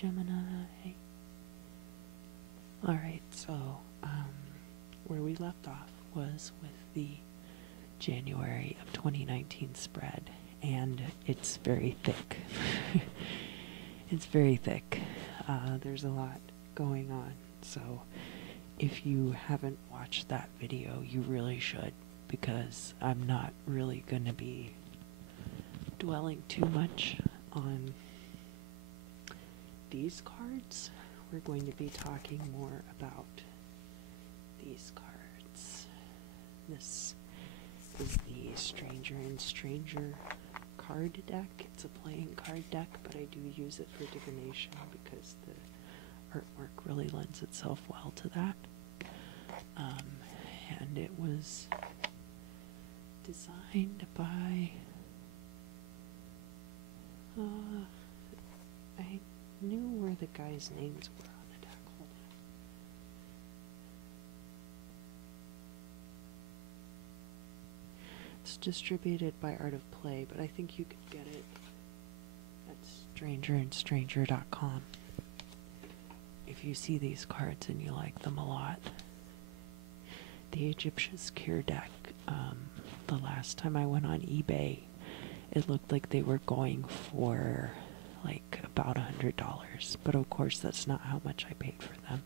Gemini. Alright, so where we left off was with the January of 2019 spread, and it's very thick. It's very thick. There's a lot going on, so if you haven't watched that video, you really should, because I'm not really going to be dwelling too much on these cards. We're going to be talking more about these cards. This is the Stranger and Stranger card deck. It's a playing card deck, but I do use it for divination because the artwork really lends itself well to that. And it was designed by I knew where the guys' names were on the deck. Hold on. It's distributed by Art of Play, but I think you could get it at strangerandstranger.com if you see these cards and you like them a lot. The Egyptian's Cure deck, the last time I went on eBay, it looked like they were going for like about $100, but of course that's not how much I paid for them.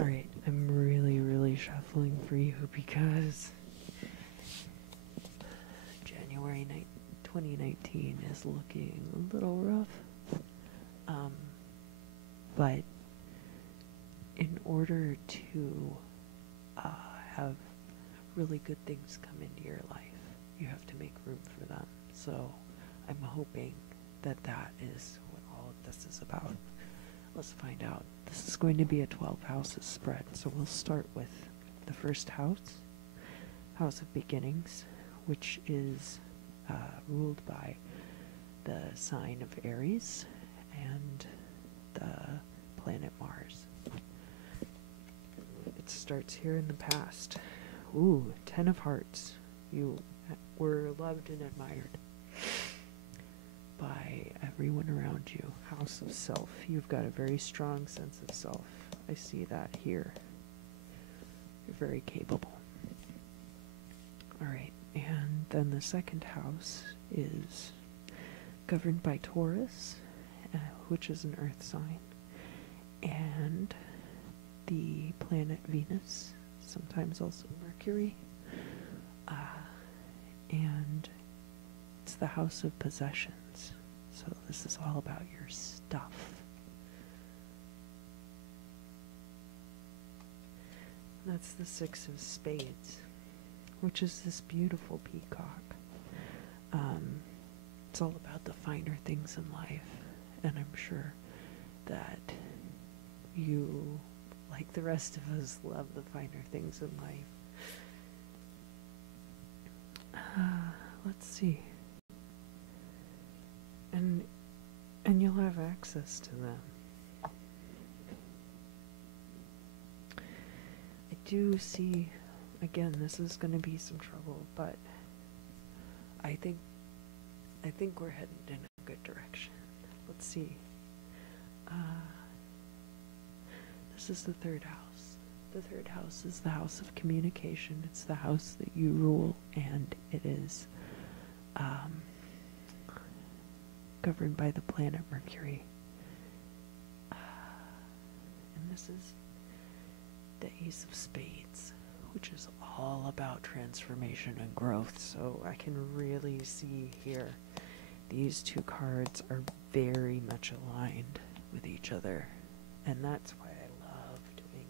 Alright, I'm really shuffling for you because January 2019 is looking a little rough. But in order to have really good things come into your life, you have to make room for them. So I'm hoping that that is what all of this is about. Let's find out. This is going to be a 12 houses spread, so we'll start with the first house, House of Beginnings, which is ruled by the sign of Aries and the planet Mars. It starts here in the past. Ooh, 10 of Hearts. You were loved and admired by everyone around you. House of Self. You've got a very strong sense of self. I see that here. You're very capable. Alright, and then the second house is governed by Taurus, which is an earth sign, and the planet Venus, sometimes also Mercury, and it's the house of possessions. So this is all about your stuff. That's the Six of Spades, which is this beautiful peacock. It's all about the finer things in life, and I'm sure that you, like the rest of us, love the finer things in life. Let's see. And you'll have access to them. I do see, again, this is going to be some trouble, but I think we're headed in a good direction. Let's see. This is the third house. The third house is the house of communication. It's the house that you rule, and it is governed by the planet Mercury. And this is the Ace of Spades, which is all about transformation and growth. So I can really see here these two cards are very much aligned with each other. And that's why I love doing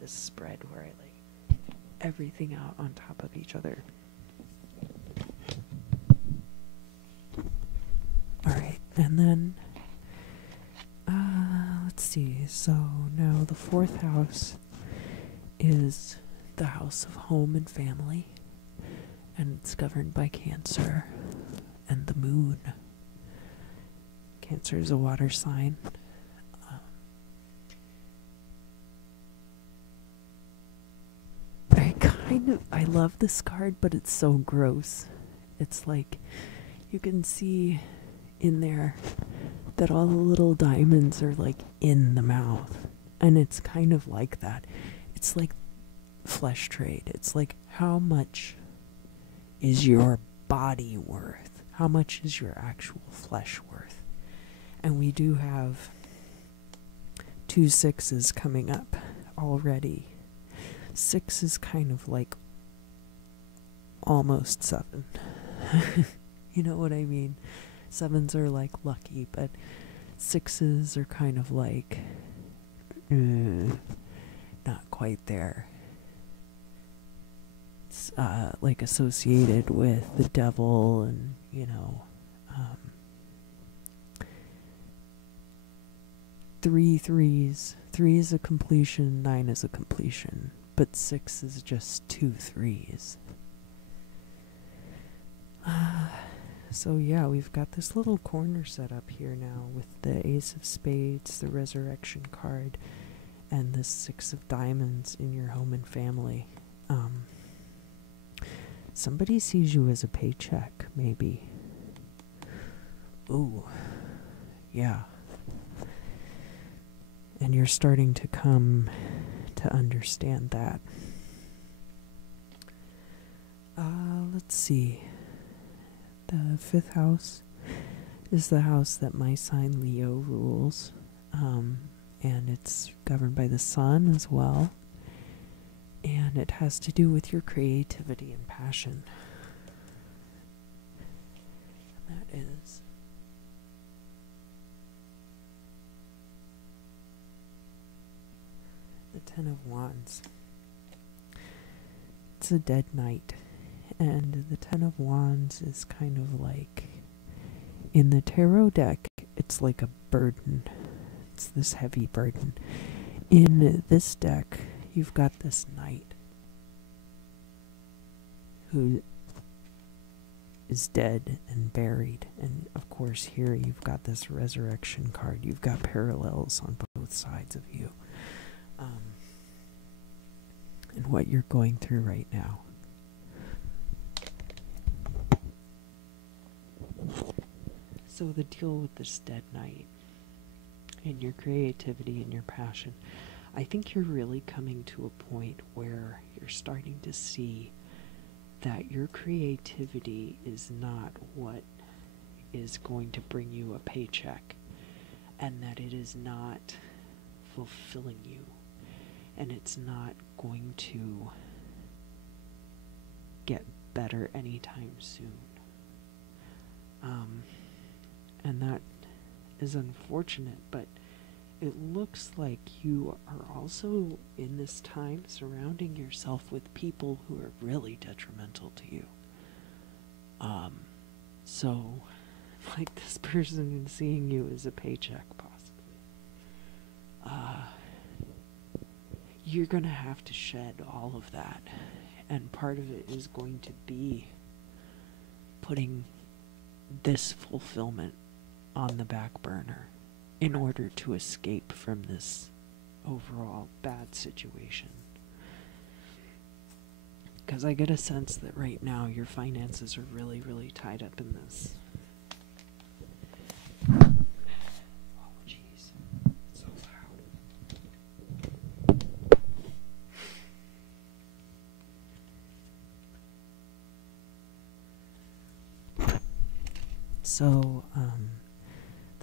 this spread where I lay everything out on top of each other. Alright, and then let's see. So now the fourth house is the house of home and family, and it's governed by Cancer and the moon. Cancer is a water sign. I love this card, but it's so gross. It's like you can see in there that all the little diamonds are like in the mouth, and it's kind of like that. It's like flesh trade. It's like, how much is your body worth? How much is your actual flesh worth? And we do have 2 6s coming up already. 6 is kind of like almost 7. You know what I mean? 7s are like lucky, but 6s are kind of like not quite there. It's like associated with the devil, and you know, 3 3s. 3 is a completion, 9 is a completion, but 6 is just 2 3s. So yeah, we've got this little corner set up here now with the Ace of Spades, the Resurrection card, and this 6 of Diamonds in your home and family. Somebody sees you as a paycheck, maybe. Ooh, yeah. And you're starting to come to understand that. Let's see. The 5th house is the house that my sign Leo rules, and it's governed by the sun as well, and it has to do with your creativity and passion. And that is the 10 of Wands. It's a dead night. And the 10 of Wands is kind of like, in the tarot deck, it's like a burden. It's this heavy burden. In this deck, you've got this knight who is dead and buried. And of course here you've got this resurrection card. You've got parallels on both sides of you. And what you're going through right now. So the deal with this dead knight and your creativity and your passion, I think you're really coming to a point where you're starting to see that your creativity is not what is going to bring you a paycheck, and that it is not fulfilling you, and it's not going to get better anytime soon. And that is unfortunate, but it looks like you are also in this time surrounding yourself with people who are really detrimental to you. So, like, this person is seeing you as a paycheck, possibly. You're gonna have to shed all of that, and part of it is going to be putting this fulfillment on the back burner in order to escape from this overall bad situation. Because I get a sense that right now your finances are really, really tied up in this. Oh, jeez. So loud. So,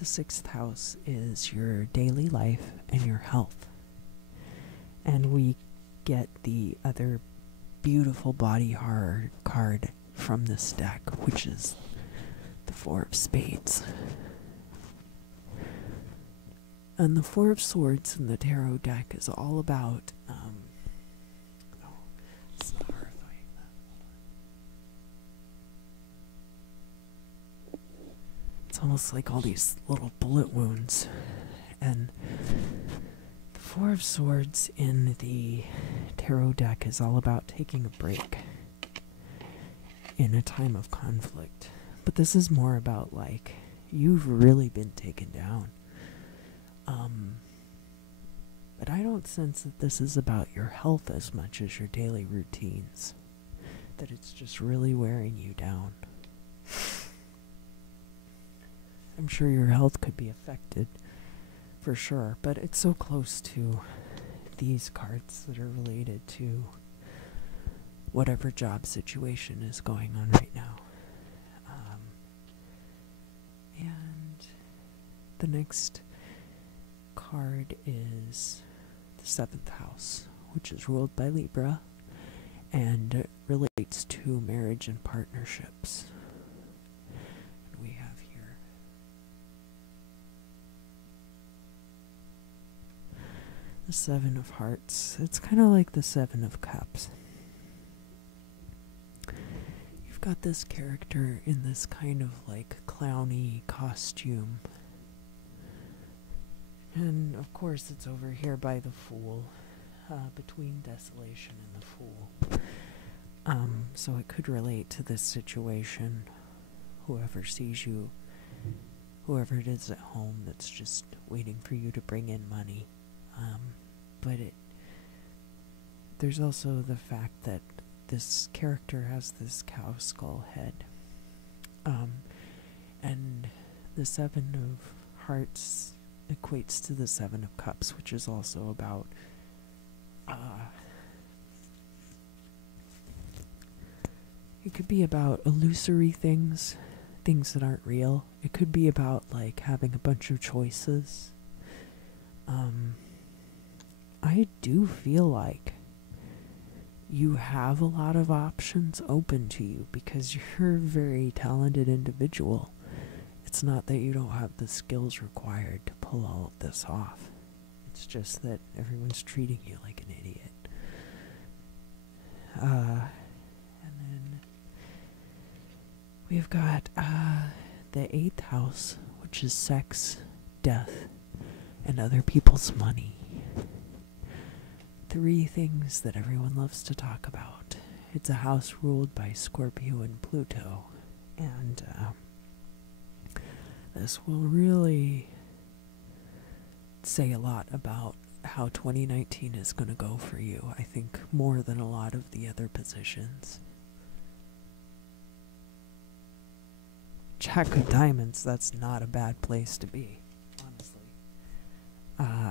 the 6th house is your daily life and your health. And we get the other beautiful body horror card from this deck, which is the 4 of Spades. And the 4 of Swords in the tarot deck is all about, it's not horrifying that. It's almost like all these little bullet wounds. And the 4 of Swords in the tarot deck is all about taking a break in a time of conflict. But this is more about, like, you've really been taken down. But I don't sense that this is about your health as much as your daily routines. That it's just really wearing you down. I'm sure your health could be affected, for sure, but it's so close to these cards that are related to whatever job situation is going on right now. And the next card is the 7th house, which is ruled by Libra and relates to marriage and partnerships. And we have here the 7 of Hearts. It's kind of like the 7 of Cups. You've got this character in this kind of like clowny costume. And of course it's over here by the Fool, between Desolation and the Fool. So it could relate to this situation. Whoever sees you, whoever it is at home that's just waiting for you to bring in money. But there's also the fact that this character has this cow skull head. And the 7 of Hearts equates to the 7 of Cups, which is also about it could be about illusory things that aren't real. It could be about like having a bunch of choices. I do feel like you have a lot of options open to you because you're a very talented individual. It's not that you don't have the skills required to pull all of this off. It's just that everyone's treating you like an idiot. And then we've got the 8th house, which is sex, death, and other people's money. 3 things that everyone loves to talk about. It's a house ruled by Scorpio and Pluto, and this will really say a lot about how 2019 is going to go for you, I think, more than a lot of the other positions. Jack of Diamonds, that's not a bad place to be, honestly.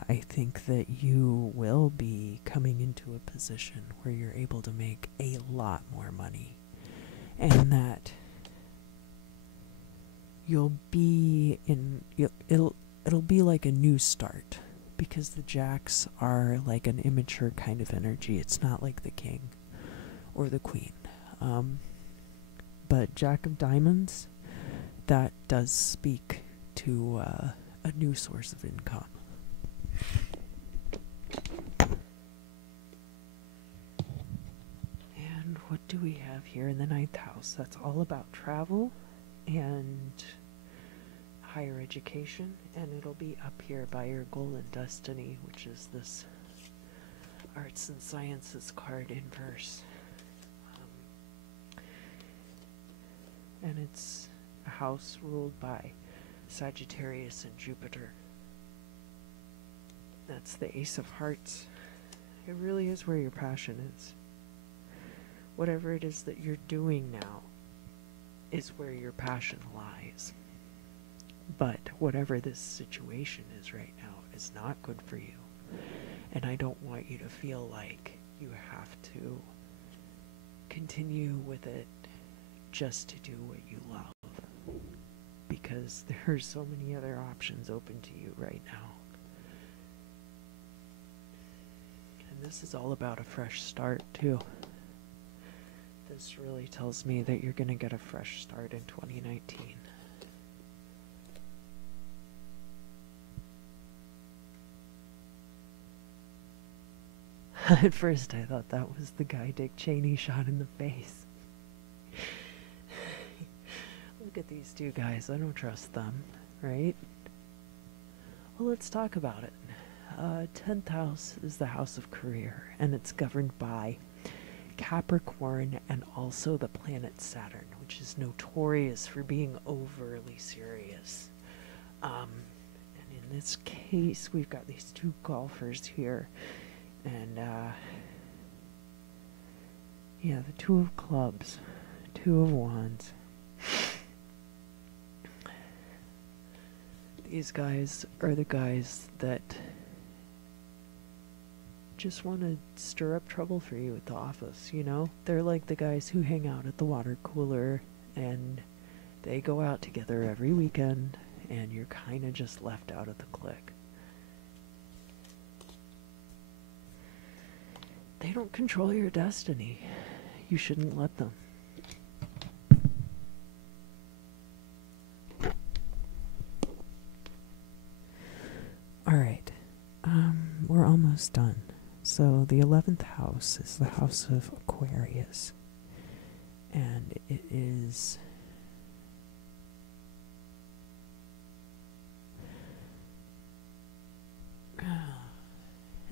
I think that you will be coming into a position where you're able to make a lot more money, and that you'll be in, it'll be like a new start, because the Jacks are like an immature kind of energy. It's not like the King or the Queen. But Jack of Diamonds, that does speak to a new source of income. And what do we have here in the 9th house? That's all about travel and higher education, and it'll be up here by your goal and destiny, which is this arts and sciences card in verse. And it's a house ruled by Sagittarius and Jupiter. That's the Ace of Hearts. It really is where your passion is. Whatever it is that you're doing now is where your passion lies. But whatever this situation is right now is not good for you. And I don't want you to feel like you have to continue with it just to do what you love. Because because there are so many other options open to you right now. And this is all about a fresh start, too. This really tells me that you're going to get a fresh start in 2019. At first I thought that was the guy Dick Cheney shot in the face. Look at these two guys, I don't trust them, right? Well, let's talk about it. 10th house is the house of career, and it's governed by Capricorn and also the planet Saturn, which is notorious for being overly serious. And in this case, we've got these two golfers here. And, yeah, the Two of Clubs, Two of Wands. These guys are the guys that just want to stir up trouble for you at the office, you know? They're like the guys who hang out at the water cooler, and they go out together every weekend, and you're kind of just left out of the clique. They don't control your destiny. You shouldn't let them. Alright, we're almost done. So the 11th house is the house of Aquarius. And it is...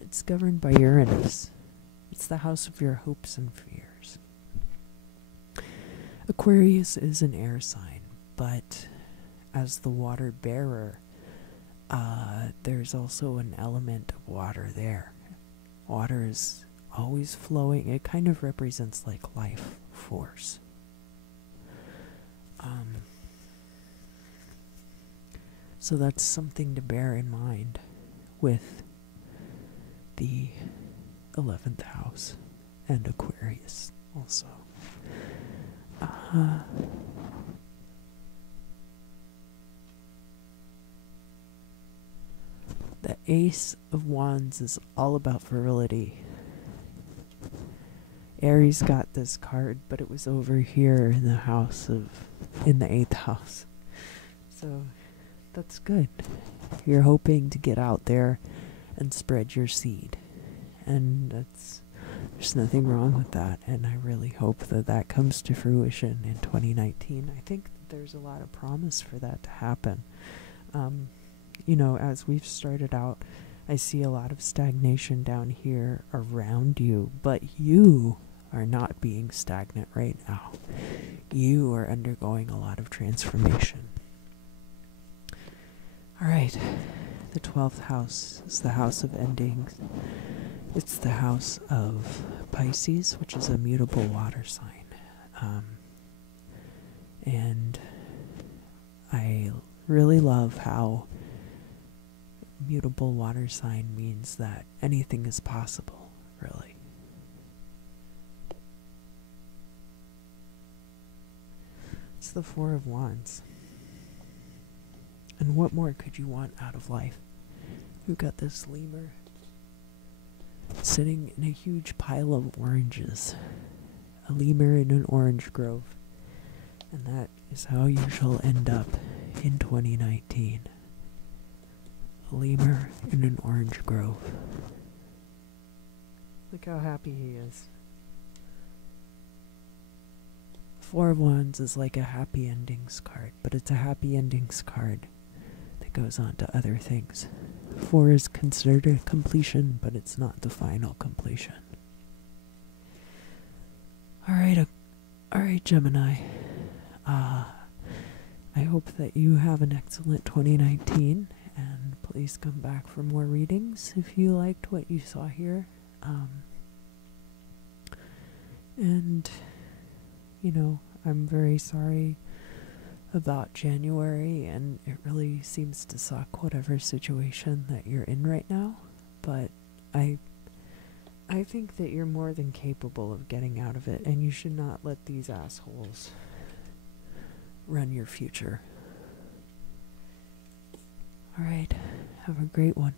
it's governed by Uranus. It's the house of your hopes and fears. Aquarius is an air sign, but as the water bearer, there's also an element of water there. Water is always flowing. It kind of represents like life force. So that's something to bear in mind with the 11th house and Aquarius also. The Ace of Wands is all about virility. Aries got this card, but it was over here in the in the 8th house. So that's good. You're hoping to get out there and spread your seed. And there's nothing wrong with that, and I really hope that that comes to fruition in 2019. I think that there's a lot of promise for that to happen. You know, as we've started out, I see a lot of stagnation down here around you, but you are not being stagnant right now. You are undergoing a lot of transformation. Alright, the 12th house is the house of endings. It's the house of Pisces, which is a mutable water sign. And I really love how mutable water sign means that anything is possible, really. It's the Four of Wands. And what more could you want out of life? We've got this lemur sitting in a huge pile of oranges. A lemur in an orange grove. And that is how you shall end up in 2019. A lemur in an orange grove. Look how happy he is. Four of Wands is like a happy endings card, but it's a happy endings card that goes on to other things. Four is considered a completion, but it's not the final completion. Alright, Gemini. I hope that you have an excellent 2019, and please come back for more readings if you liked what you saw here. And, you know, I'm very sorry about January, and it really seems to suck, whatever situation that you're in right now, but I think that you're more than capable of getting out of it, and you should not let these assholes run your future. All right. Have a great one.